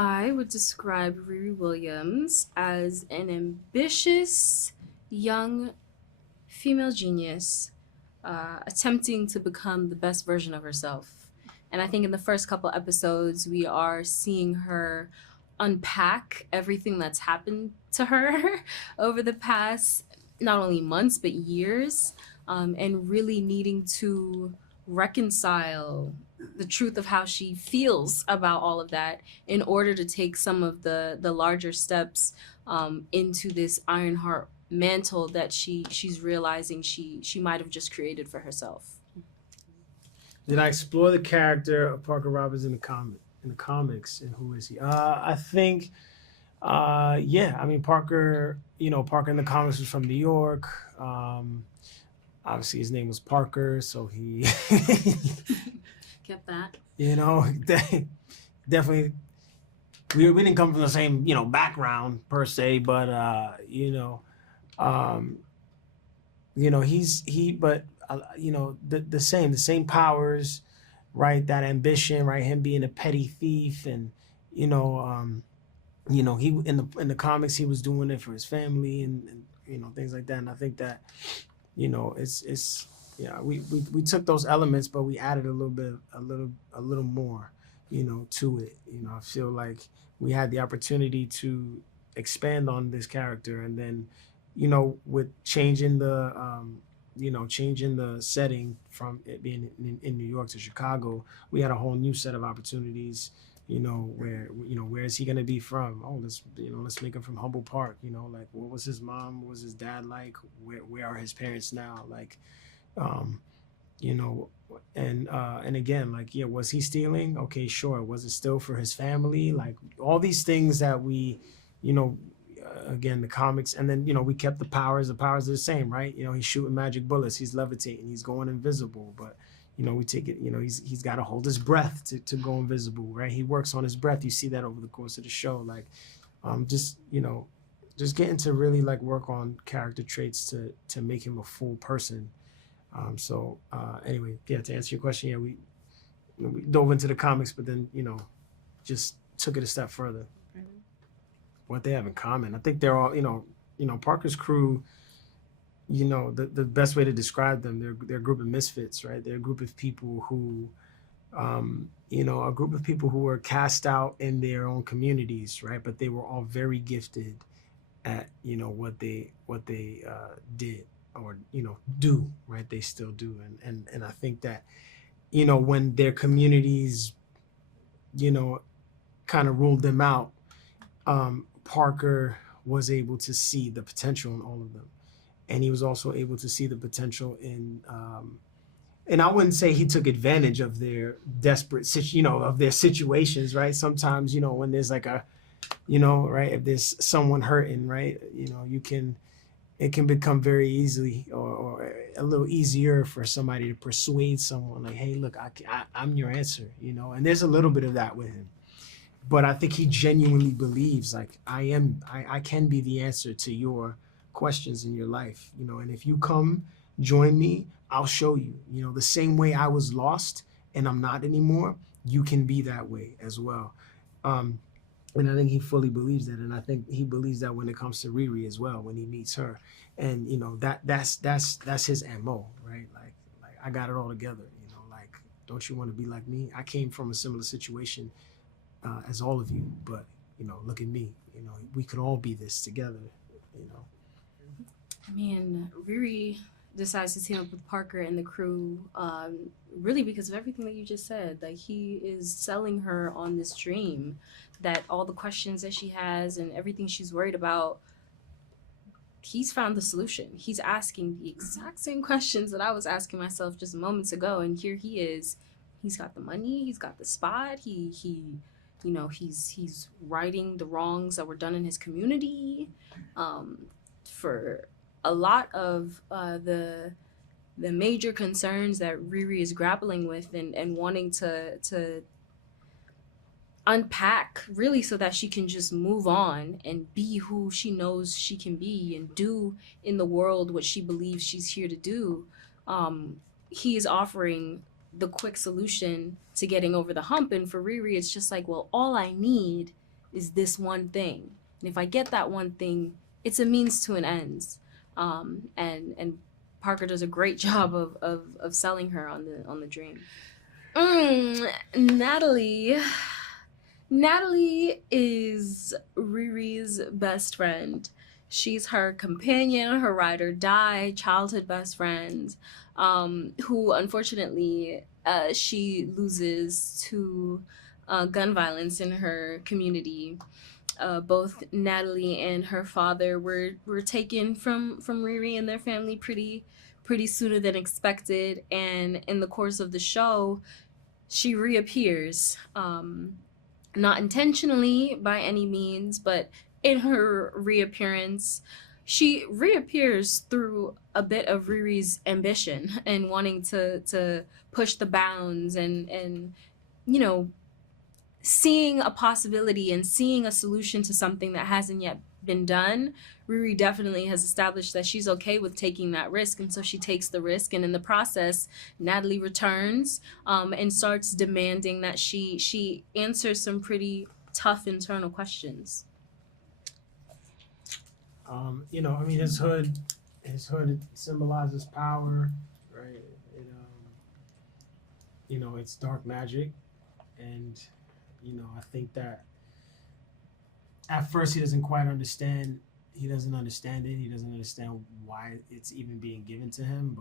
I would describe Riri Williams as an ambitious young female genius attempting to become the best version of herself. And I think in the first couple episodes, we are seeing her unpack everything that's happened to her over the past not only months but years, and really needing to reconcile the truth of how she feels about all of that in order to take some of the larger steps into this Ironheart mantle that she's realizing she might have just created for herself. Did I explore the character of Parker Robbins in the comics, and who is he? I think, yeah. I mean, Parker. Parker in the comics was from New York. Obviously, his name was Parker, so he Kept that. Definitely. We didn't come from the same background per se, but but the same powers, right? That ambition, right? Him being a petty thief, and he in the comics he was doing it for his family, and things like that. And I think that it's yeah, we took those elements, but we added a little more to it. I feel like we had the opportunity to expand on this character, and then with changing the setting from it being in New York to Chicago, we had a whole new set of opportunities. Where is he gonna be from? Oh, let's make him from Humboldt Park. Like, what was his mom? What was his dad like? Where are his parents now? Like, you know, and again, like, yeah, was he stealing? Okay, sure. Was it still for his family? Like, all these things that we, again, the comics, and then we kept the powers. The powers are the same, right? He's shooting magic bullets. He's levitating. He's going invisible, but. We take it, he's got to hold his breath to go invisible, right? He works on his breath. You see that over the course of the show. Like, just getting to really like work on character traits to make him a full person. Anyway, yeah, to answer your question, yeah, we dove into the comics, but then, just took it a step further. What they have in common, I think they're all, Parker's crew, the best way to describe them, they're a group of misfits, right? They're a group of people who, a group of people who were cast out in their own communities, right? But they were all very gifted at, what they did or, do, right? They still do. And I think that, when their communities, kind of ruled them out, Parker was able to see the potential in all of them. And he was also able to see the potential in, and I wouldn't say he took advantage of their desperate, of their situations, right? Sometimes, when there's like a, right, if there's someone hurting, right, it can become very easily or a little easier for somebody to persuade someone like, hey, look, I'm your answer, and there's a little bit of that with him. But I think he genuinely believes like I can be the answer to your questions in your life, and if you come join me, I'll show you, the same way I was lost and I'm not anymore, you can be that way as well. And I think he fully believes that, and I think he believes that when it comes to Riri as well, when he meets her, and that's his MO, right? Like I got it all together, like, don't you want to be like me? I came from a similar situation as all of you, but look at me, we could all be this together. I mean, Riri decides to team up with Parker and the crew, really because of everything that you just said. Like, he is selling her on this dream that all the questions that she has and everything she's worried about, he's found the solution. He's asking the exact same questions that I was asking myself just moments ago, and here he is. He's got the money. He's got the spot. He's righting the wrongs that were done in his community. For a lot of the major concerns that Riri is grappling with and wanting to unpack, really, so that she can just move on and be who she knows she can be and do in the world what she believes she's here to do. He is offering the quick solution to getting over the hump, and for Riri it's just like, well, all I need is this one thing. And if I get that one thing, it's a means to an end. And Parker does a great job of selling her on the dream. Natalie. Natalie is Riri's best friend. She's her companion, her ride or die, childhood best friend, who unfortunately she loses to gun violence in her community. Both Natalie and her father were taken from Riri and their family pretty sooner than expected, and in the course of the show, she reappears. Not intentionally by any means, but in her reappearance, she reappears through a bit of Riri's ambition and wanting to push the bounds and you know, seeing a possibility and seeing a solution to something that hasn't yet been done. Riri definitely has established that she's okay with taking that risk, and so she takes the risk. And in the process, Natalie returns and starts demanding that she answers some pretty tough internal questions. You know, I mean, his hood symbolizes power, right? You know, it's dark magic, and you know, I think that at first he doesn't quite understand. He doesn't understand it. He doesn't understand why it's even being given to him.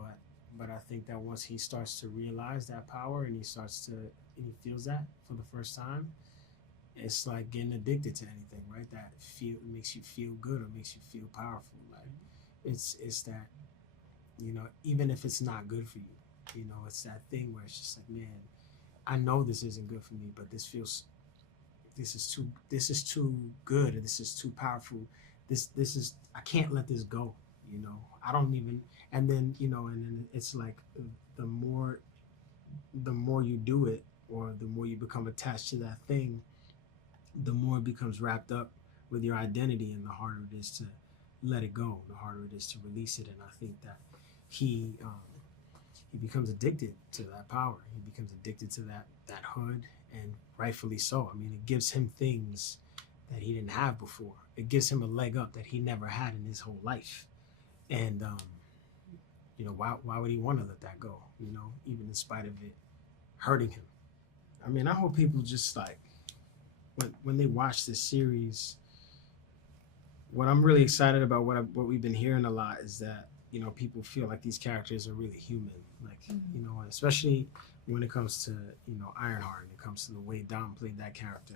But I think that once he starts to realize that power and he feels that for the first time, it's like getting addicted to anything, right? That makes you feel good or makes you feel powerful. Like it's that, you know, even if it's not good for you, you know, it's that thing where it's just like, man, I know this isn't good for me, but this is too good, or this is too powerful. This is, I can't let this go, you know. I don't even, and then, you know, and then it's like the more you do it, or the more you become attached to that thing, the more it becomes wrapped up with your identity, and the harder it is to let it go, the harder it is to release it. And I think that he becomes addicted to that power. He becomes addicted to that hood, and rightfully so. I mean, it gives him things that he didn't have before. It gives him a leg up that he never had in his whole life. And you know, why would he want to let that go? You know, even in spite of it hurting him. I mean, I hope people just like when they watch this series. What I'm really excited about, what we've been hearing a lot, is that, you know, people feel like these characters are really human, like, you know, especially when it comes to, you know, Ironheart, and it comes to the way Dom played that character,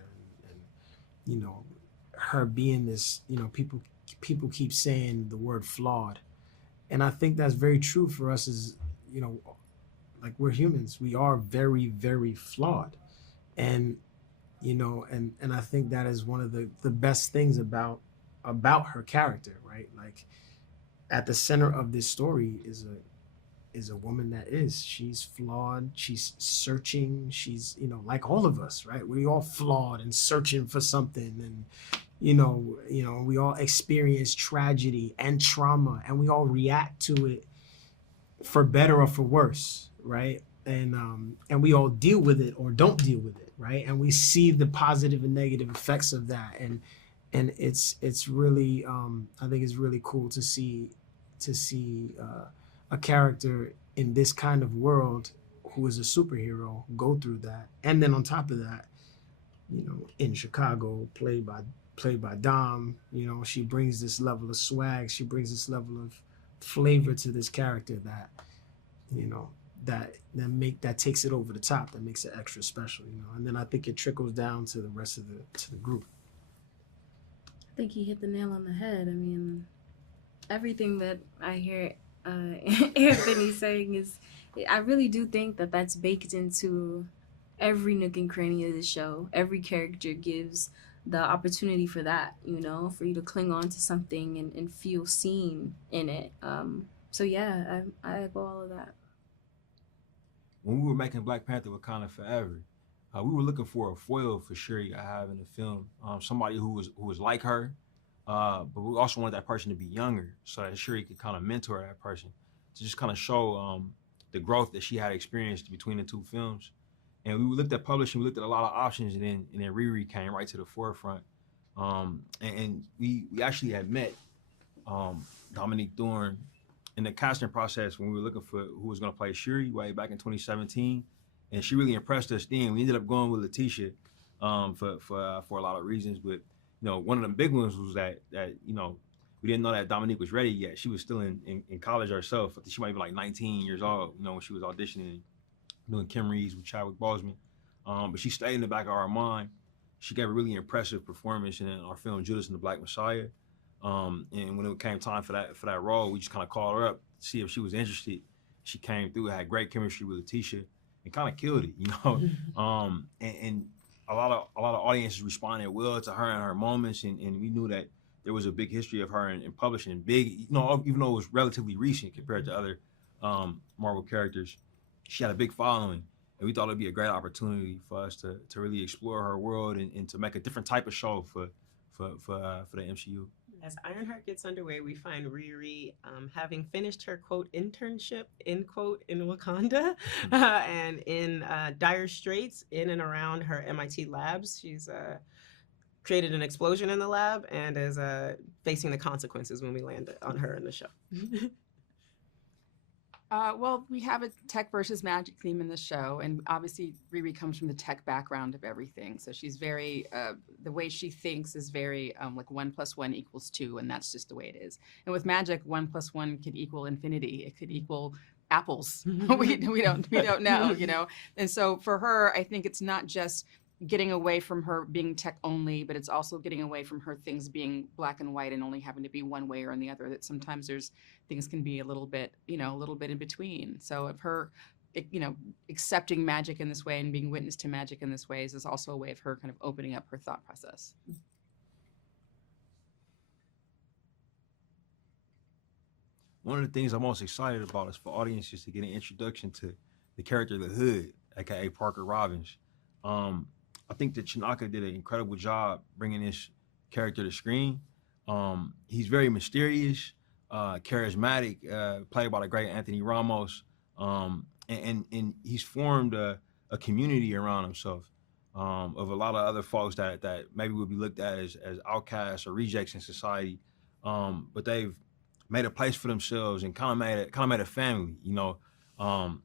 and you know, her being this, you know, people keep saying the word flawed, and I think that's very true for us as, you know, like, we're humans, we are very, very flawed, and you know, and I think that is one of the best things about her character, right? Like, at the center of this story is a woman that she's flawed, she's searching, she's, you know, like all of us, right? We all flawed and searching for something, and you know, we all experience tragedy and trauma, and we all react to it for better or for worse, right? And we all deal with it or don't deal with it, right? And we see the positive and negative effects of that, and it's really, I think it's really cool to see a character in this kind of world who is a superhero go through that, and then on top of that, you know, in Chicago, played by Dom, you know, she brings this level of swag, she brings this level of flavor to this character that, you know, that takes it over the top, that makes it extra special, you know. And then I think it trickles down to the rest of the group. I think he hit the nail on the head. I mean, everything that I hear Anthony saying is, I really do think that that's baked into every nook and cranny of the show. Every character gives the opportunity for that, you know, for you to cling on to something and feel seen in it. So yeah, I echo all of that. When we were making Black Panther Wakanda Forever, we were looking for a foil for Shuri to have in the film, somebody who was like her, but we also wanted that person to be younger, so that Shuri could kind of mentor that person, to just kind of show the growth that she had experienced between the two films. And we looked at publishing, we looked at a lot of options, and then Riri came right to the forefront. And we actually had met Dominique Thorne in the casting process when we were looking for who was going to play Shuri way back in 2017, and she really impressed us then. We ended up going with Letitia for a lot of reasons, but one of the big ones was that we didn't know that Dominique was ready yet. She was still in college herself. I think she might be like 19 years old, when she was auditioning, doing Kim Reeves with Chadwick Boseman. But she stayed in the back of our mind. She gave a really impressive performance in our film Judas and the Black Messiah. And when it came time for that role, we just kind of called her up to see if she was interested. She came through, had great chemistry with Letitia, and kind of killed it, And a lot of audiences responded well to her and her moments, and we knew that there was a big history of her in publishing, even though it was relatively recent compared to other Marvel characters. She had a big following, and we thought it'd be a great opportunity for us to really explore her world and to make a different type of show for the MCU. As Ironheart gets underway, we find Riri having finished her quote internship in Wakanda and in dire straits in and around her MIT labs. She's created an explosion in the lab and is facing the consequences when we land on her in the show. Well, we have a tech versus magic theme in the show, and obviously Riri comes from the tech background of everything. So she's very, the way she thinks is very like 1 + 1 = 2, and that's just the way it is. And with magic, 1 + 1 could equal infinity. It could equal apples. we don't know, And so for her, I think it's not just getting away from her being tech only, but it's also getting away from her things being black and white and only having to be one way or the other. That sometimes things can be a little bit in between. So of her, accepting magic in this way and being witness to magic in this way is also a way of her kind of opening up her thought process. One of the things I'm most excited about is for audiences to get an introduction to the character of the Hood, aka Parker Robbins. I think that Chinaka did an incredible job bringing this character to screen. He's very mysterious, charismatic, played by the great Anthony Ramos, and he's formed a community around himself of a lot of other folks that maybe would be looked at as outcasts or rejects in society, but they've made a place for themselves and kind of made a family.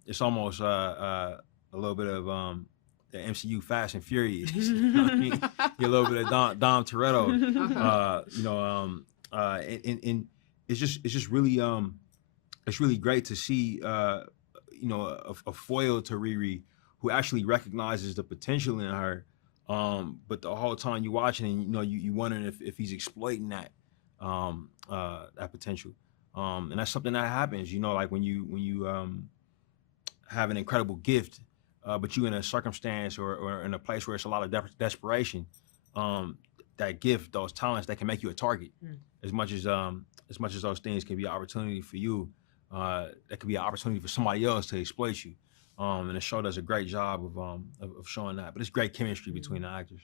It's almost a little bit of the MCU Fast and Furious. You know what I mean? You're a little bit of Dom Toretto. And it's just really it's really great to see a foil to Riri who actually recognizes the potential in her. But the whole time you watching and you wondering if he's exploiting that potential. And that's something that happens, like when you have an incredible gift, but you in a circumstance or in a place where it's a lot of desperation, that gift, those talents, that can make you a target. As much as those things can be an opportunity for you, that could be an opportunity for somebody else to exploit you. And the show does a great job of showing that. But it's great chemistry between the actors.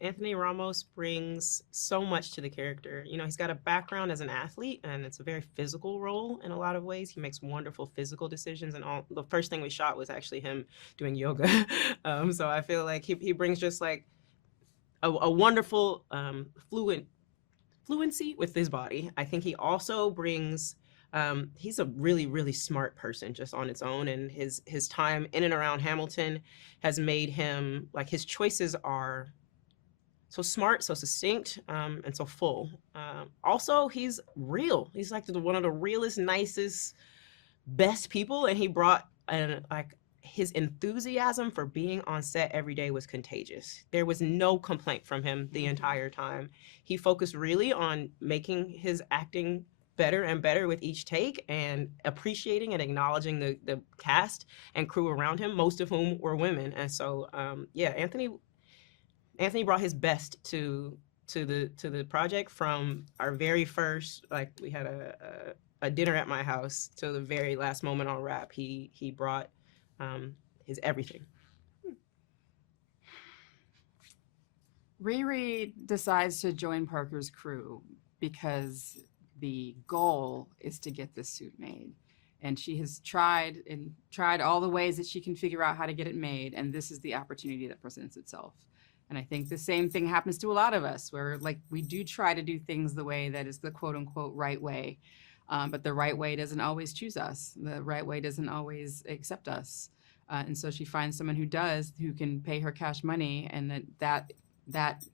Anthony Ramos brings so much to the character. He's got a background as an athlete, and it's a very physical role in a lot of ways. He makes wonderful physical decisions, and the first thing we shot was actually him doing yoga. So I feel like he brings just like a wonderful fluency with his body. I think he also brings he's a really, really smart person just on its own, and his time in and around Hamilton has made him, like, his choices are so smart, so succinct, and so full. Also, he's real. He's like one of the realest, nicest, best people, and he brought his enthusiasm for being on set every day was contagious. There was no complaint from him the entire time. He focused really on making his acting better and better with each take, and appreciating and acknowledging the cast and crew around him, most of whom were women. And so, Anthony brought his best to the project from our very first, we had a dinner at my house, to the very last moment on wrap. He brought his everything. Riri decides to join Parker's crew because the goal is to get this suit made. And she has tried all the ways that she can figure out how to get it made, and this is the opportunity that presents itself. And I think the same thing happens to a lot of us, where like we do try to do things the way that is the quote unquote right way. But the right way doesn't always choose us. The right way doesn't always accept us. And so she finds someone who does, who can pay her cash money, and that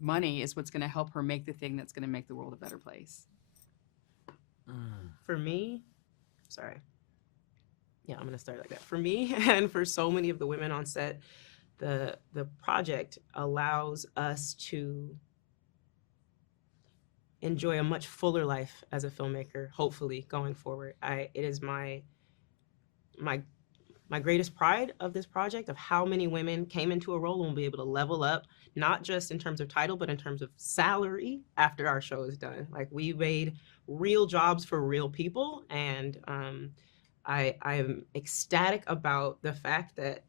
money is what's going to help her make the thing that's going to make the world a better place. For me, sorry. Yeah, I'm going to start like that. For me and for so many of the women on set, the project allows us to enjoy a much fuller life as a filmmaker, hopefully going forward. It is my greatest pride of this project, of how many women came into a role and will be able to level up, not just in terms of title, but in terms of salary after our show is done. Like, we made real jobs for real people, and I am ecstatic about the fact that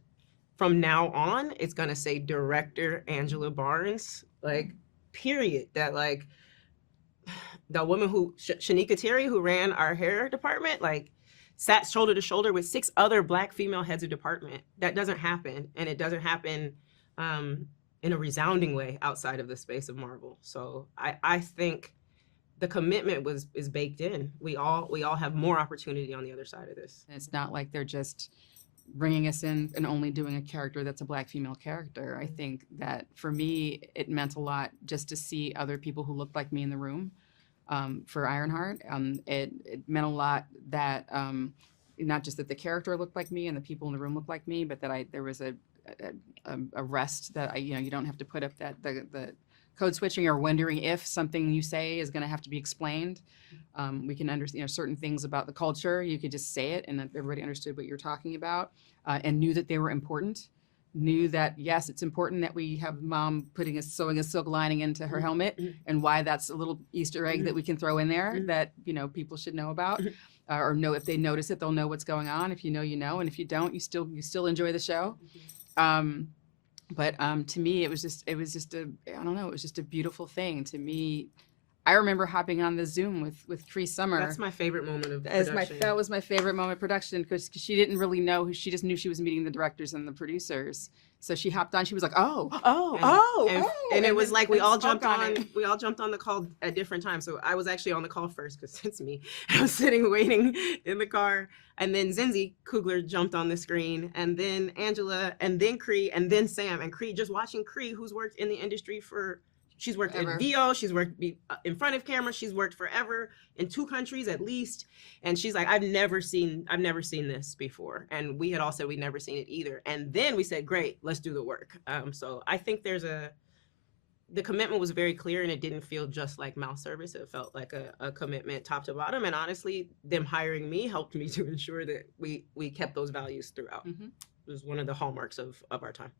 from now on, it's gonna say director Angela Barnes, like, period. That, like, the woman who, Shanika Terry, who ran our hair department, like, sat shoulder to shoulder with 6 other Black female heads of department. That doesn't happen, and it doesn't happen in a resounding way outside of the space of Marvel. So I think the commitment is baked in. We all have more opportunity on the other side of this. And it's not like they're just bringing us in and only doing a character that's a Black female character. I think that for me, it meant a lot just to see other people who looked like me in the room. For Ironheart, it meant a lot that not just that the character looked like me and the people in the room looked like me, but that there was a rest that you don't have to put up that the code switching or wondering if something you say is going to have to be explained. We can understand certain things about the culture. You could just say it, and everybody understood what you're talking about, and knew that they were important. Knew that, yes, it's important that we have mom sewing a silk lining into her helmet, and why that's a little Easter egg that we can throw in there that people should know about, or know, if they notice it, they'll know what's going on. If you know, you know, and if you don't, you still enjoy the show. But to me, it was just I don't know, it was just a beautiful thing to me. I remember hopping on the Zoom with Cree Summer. That's my favorite moment of production. That was my favorite moment of production, because she didn't really know she just knew she was meeting the directors and the producers. So she hopped on. She was like, and it was like we all jumped on the call at different times. So I was actually on the call first, because it's me. I was sitting waiting in the car, and then Zinzi Coogler jumped on the screen, and then Angela, and then Cree, and then Sam. And Cree, just watching Cree, who's worked in the industry she's worked in VO, she's worked in front of camera, she's worked forever in 2 countries at least. And she's like, I've never seen this before. And we had all said we'd never seen it either. And then we said, great, let's do the work. So I think the commitment was very clear, and it didn't feel just like mouth service. It felt like a commitment top to bottom. And honestly, them hiring me helped me to ensure that we kept those values throughout. Mm-hmm. It was one of the hallmarks of our time.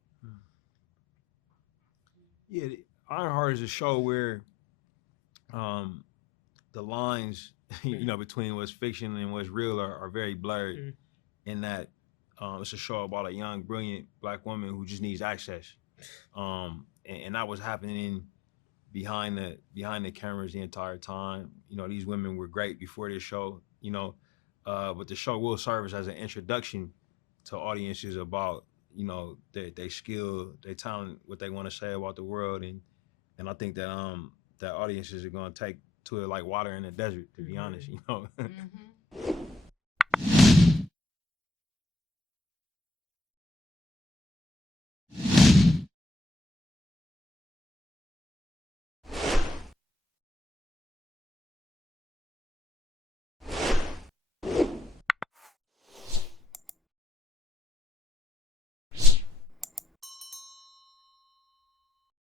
Yeah, Ironheart is a show where the lines, between what's fiction and what's real are very blurred. In that it's a show about a young, brilliant Black woman who just needs access, and that was happening behind the cameras the entire time. These women were great before this show, but the show will serve as an introduction to audiences about their skill, their talent, what they want to say about the world, and I think that that audiences are going to take to it like water in the desert, to be honest.